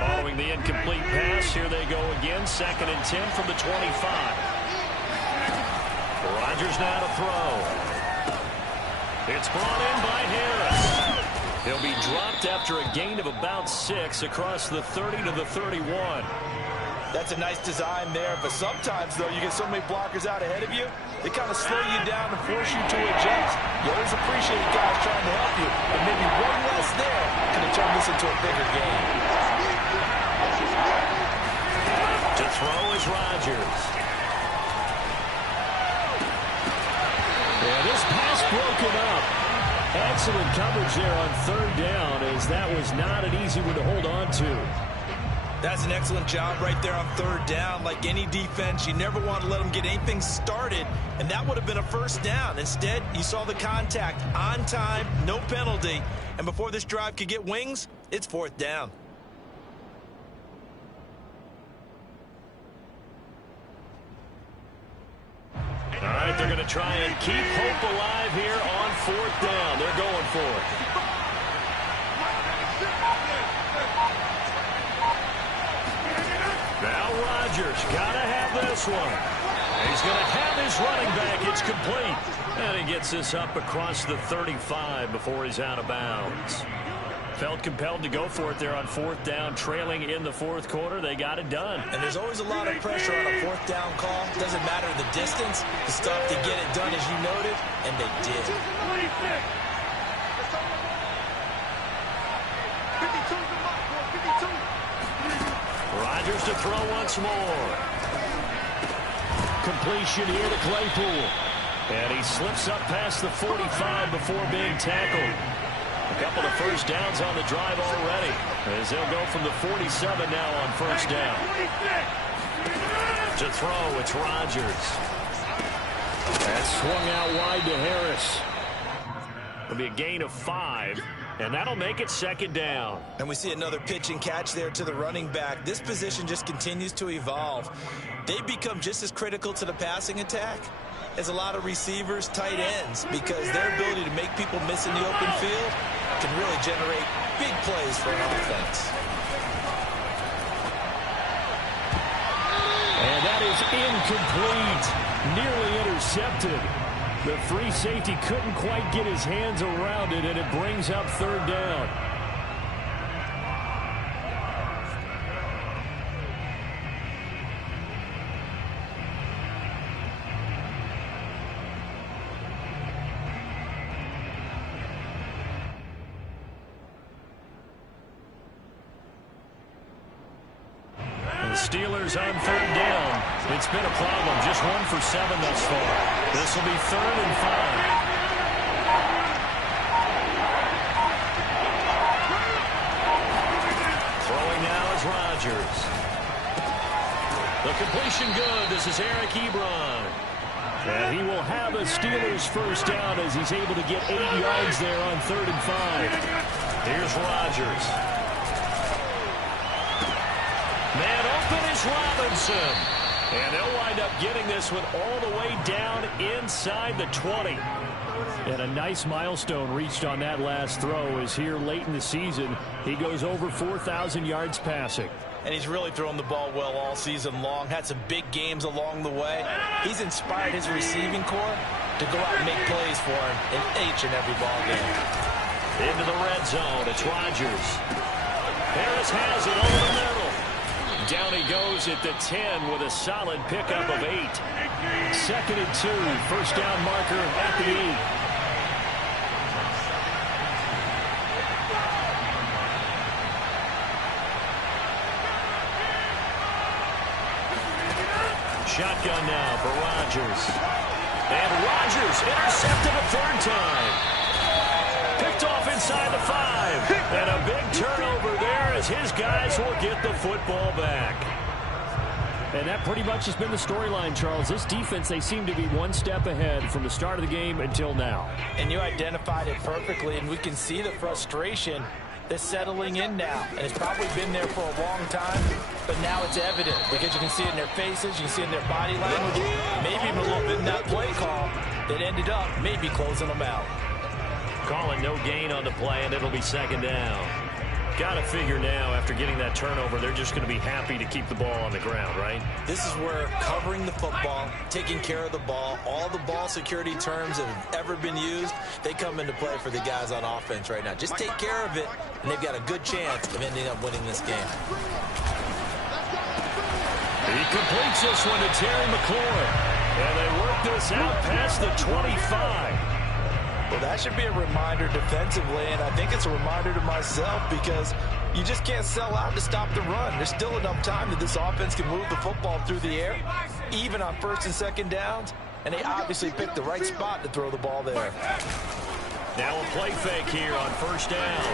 Following the incomplete pass, here they go again. 2nd and 10 from the 25. Rodgers now to throw. It's brought in by Harris. He'll be dropped after a gain of about 6 across the 30 to the 31. That's a nice design there, but sometimes, though, you get so many blockers out ahead of you, they kind of slow you down and force you to adjust. You always appreciate guys trying to help you, but maybe one less there could have turned this into a bigger game. To throw is Rodgers. Yeah, this pass broken up. Excellent coverage there on 3rd down, as that was not an easy one to hold on to. That's an excellent job right there on 3rd down. Like any defense, you never want to let them get anything started, and that would have been a 1st down. Instead, you saw the contact on time, no penalty, and before this drive could get wings, it's 4th down. All right, they're going to try and keep hope alive here on 4th down. They're going for it. Now Rodgers got to have this one. He's going to have his running back. It's complete. And he gets this up across the 35 before he's out of bounds. Felt compelled to go for it there on 4th down, trailing in the 4th quarter. They got it done. And there's always a lot of pressure on a 4th down call. Doesn't matter the distance. The stuff to get it done, as you noted, and they did. 52. Rodgers to throw once more. Completion here to Claypool. And he slips up past the 45 before being tackled. A couple of 1st downs on the drive already, as they'll go from the 47 now on 1st down. To throw, it's Rodgers. That swung out wide to Harris. It'll be a gain of 5, and that'll make it 2nd down. And we see another pitch and catch there to the running back. This position just continues to evolve. They become just as critical to the passing attack as a lot of receivers, tight ends, because their ability to make people miss in the open field can really generate big plays for an offense. And that is incomplete. Nearly intercepted. The free safety couldn't quite get his hands around it, and it brings up 3rd down. Steelers on 3rd down. It's been a problem. Just 1 for 7 thus far. This will be 3rd and 5. Throwing now is Rodgers. The completion good. This is Eric Ebron. And he will have a Steelers 1st down as he's able to get 8 yards there on 3rd and 5. Here's Rodgers. Man open is Robinson. And they'll wind up getting this one all the way down inside the 20. And a nice milestone reached on that last throw, as here late in the season he goes over 4,000 yards passing. And he's really thrown the ball well all season long. Had some big games along the way. He's inspired his receiving corps to go out and make plays for him in each and every ball game. Into the red zone. It's Rodgers. Harris has it over the middle. Down he goes at the 10 with a solid pickup of 8. 2nd and 2. 1st down marker at the 8. shotgun now for Rodgers. And Rodgers intercepted a third time. Picked off inside the 5. And a big turnover there as his guys will get the football back. And that pretty much has been the storyline, Charles. This defense, they seem to be one step ahead from the start of the game until now. And you identified it perfectly, and we can see the frustration that's settling in now. And it's probably been there for a long time, but now it's evident because you can see it in their faces, you can see it in their body language, maybe even a little bit in that play call that ended up maybe closing them out. Calling no gain on the play, and it'll be second down. Got to figure now, after getting that turnover, they're just going to be happy to keep the ball on the ground, right? This is where covering the football, taking care of the ball, all the ball security terms that have ever been used, they come into play for the guys on offense right now. Just take care of it, and they've got a good chance of ending up winning this game. He completes this one to Terry McLaurin. And they work this out past the 25. Well, that should be a reminder defensively, and I think it's a reminder to myself because you just can't sell out to stop the run. There's still enough time that this offense can move the football through the air, even on first and second downs, and they obviously picked the right spot to throw the ball there. Now a play fake here on first down.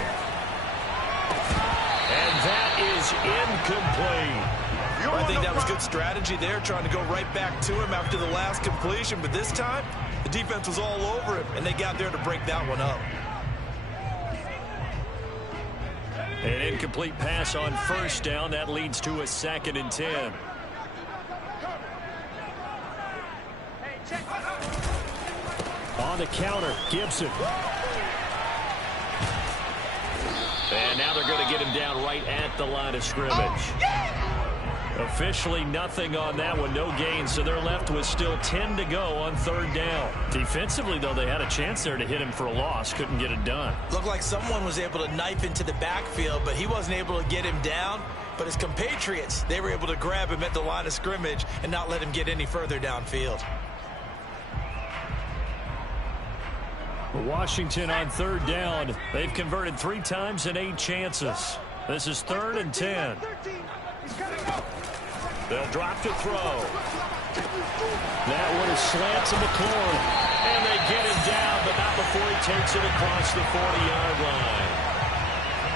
And that is incomplete. I think that was good strategy there, trying to go right back to him after the last completion, but this time the defense was all over him, and they got there to break that one up. An incomplete pass on first down. That leads to a 2nd and 10. On the counter, Gibson. And now they're going to get him down right at the line of scrimmage. Officially nothing on that one, no gain, so they're left with still 10 to go on third down. Defensively, though, they had a chance there to hit him for a loss, couldn't get it done. Looked like someone was able to knife into the backfield, but he wasn't able to get him down. But his compatriots, they were able to grab him at the line of scrimmage and not let him get any further downfield. Washington on third down. They've converted 3 times in 8 chances. This is 3rd and 10. They'll drop to throw. That one is slant to McLaurin. And they get him down, but not before he takes it across the 40-yard line.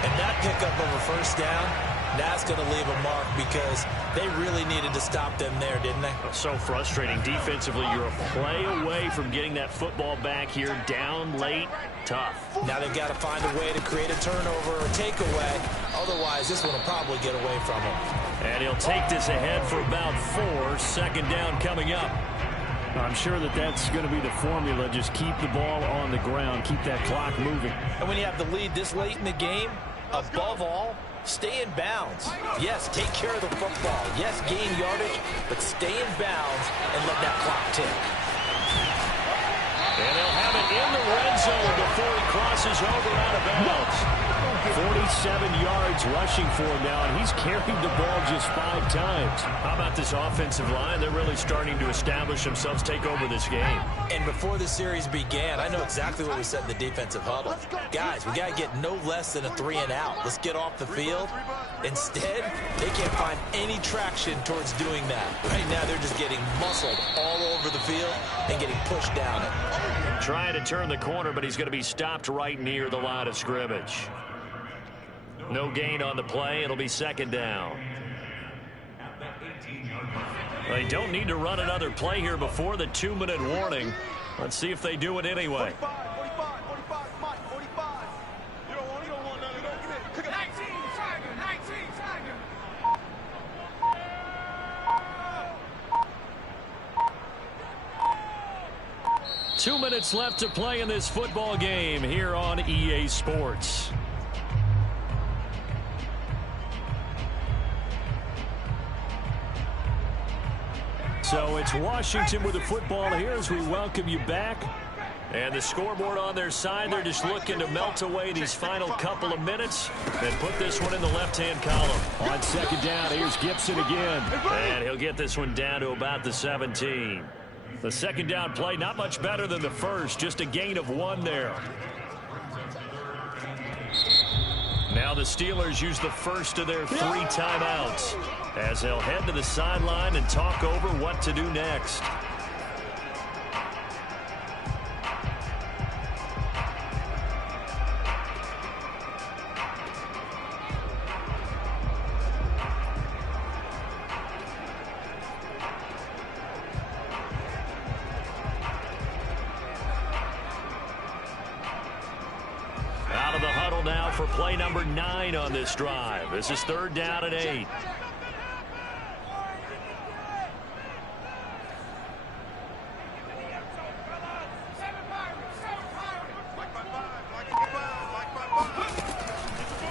And that pickup of a first down, that's going to leave a mark because they really needed to stop them there, didn't they? So frustrating. Defensively, you're a play away from getting that football back here, down late, tough. Now they've got to find a way to create a turnover or takeaway. Otherwise, this one will probably get away from them. And he'll take this ahead for about 4. Second down coming up. I'm sure that that's going to be the formula. Just keep the ball on the ground. Keep that clock moving. And when you have the lead this late in the game, above all, stay in bounds. Yes, take care of the football. Yes, gain yardage, but stay in bounds and let that clock tick. And they'll have it in the red zone before he crosses over out of bounds. 47 yards rushing for him now, and he's carried the ball just 5 times. How about this offensive line? They're really starting to establish themselves, take over this game. And before the series began, I know exactly what we said in the defensive huddle. Guys, we got to get no less than a 3-and-out. Let's get off the field. Instead, they can't find any traction towards doing that. Right now, they're just getting muscled all over the field and getting pushed down it. Trying to turn the corner, but he's going to be stopped right near the line of scrimmage. No gain on the play. It'll be second down. They don't need to run another play here before the 2-minute warning. Let's see if they do it anyway. 45, 45, come on, 45. You don't want none of that. Give it. Cook it. 19, Tiger, 19, Tiger. 2 minutes left to play in this football game here on EA Sports. So it's Washington with the football here as we welcome you back. And the scoreboard on their side, they're just looking to melt away these final couple of minutes and put this one in the left-hand column. On second down, here's Gibson again. And he'll get this one down to about the 17. The second down play, not much better than the first, just a gain of 1 there. Now Now the Steelers use the first of their 3 timeouts as they'll head to the sideline and talk over what to do next. Out of the huddle now for play number 9 on this drive. This is 3rd down and 8.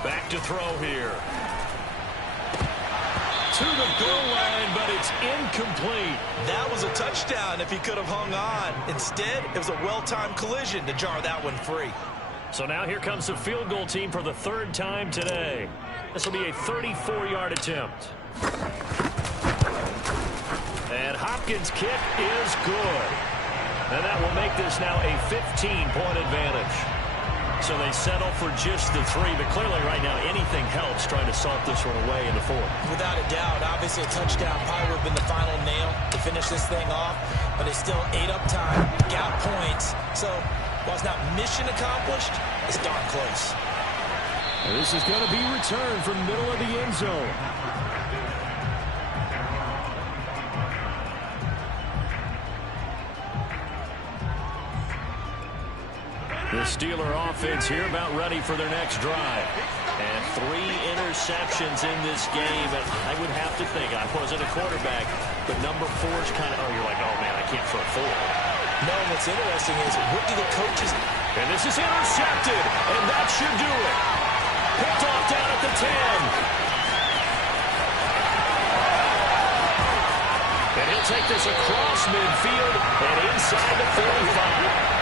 Back to throw here. To the goal line, but it's incomplete. That was a touchdown if he could have hung on. Instead, it was a well-timed collision to jar that one free. So now here comes the field goal team for the 3rd time today. This will be a 34-yard attempt. And Hopkins' kick is good. And that will make this now a 15-point advantage. So they settle for just the 3, but clearly right now anything helps trying to salt this one away in the 4th. Without a doubt, obviously a touchdown probably would have been the final nail to finish this thing off, but it's still ate up time, got points. So while it's not mission accomplished, it's darn close. And this is going to be returned from the middle of the end zone. The Steeler offense here about ready for their next drive. And 3 interceptions in this game. And I would have to think, I wasn't a quarterback, but number 4 is kind of, you're like, oh, man, I can't throw 4. No, what's interesting is, what do the coaches... And this is intercepted, and that should do it. Picked off down at the 10. And he'll take this across midfield and inside the 45.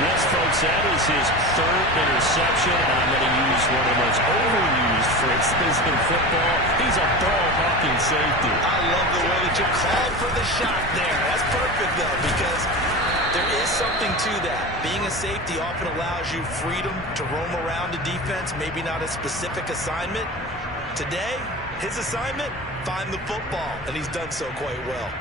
Yes, folks, that is his 3rd interception, and I'm going to use one of the most overused phrases in football. He's a ball-hawking safety. I love the way that you called for the shot there. That's perfect, though, because there is something to that. Being a safety often allows you freedom to roam around the defense, maybe not a specific assignment. Today, his assignment, find the football, and he's done so quite well.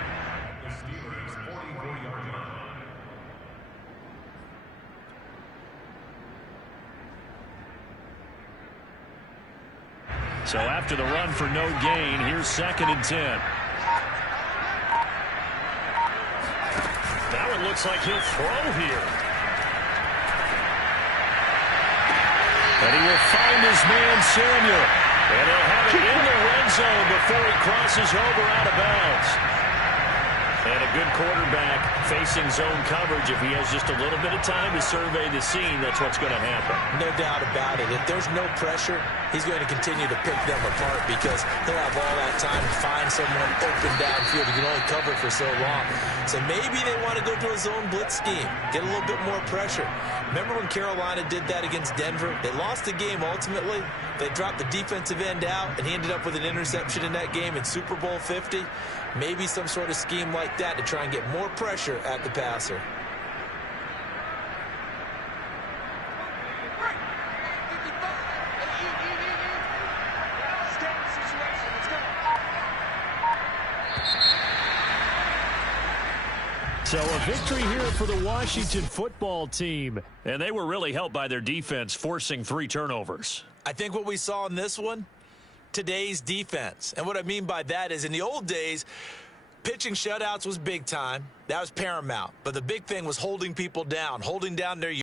So after the run for no gain, here's 2nd and 10. Now it looks like he'll throw here. And he will find his man, Samuel. And he'll have it in the red zone before he crosses over out of bounds. And a good quarterback facing zone coverage. If he has just a little bit of time to survey the scene, that's what's going to happen. No doubt about it. If there's no pressure, he's going to continue to pick them apart because he'll have all that time to find someone open downfield. He can only cover for so long. So maybe they want to go to a zone blitz scheme, get a little bit more pressure. Remember when Carolina did that against Denver? They lost the game ultimately. They dropped the defensive end out, and he ended up with an interception in that game in Super Bowl 50. Maybe some sort of scheme like that to try and get more pressure at the passer. So a victory here for the Washington football team. And they were really helped by their defense forcing 3 turnovers. I think what we saw in this one, today's defense. And what I mean by that is in the old days, pitching shutouts was big time. That was paramount. But the big thing was holding people down, holding down their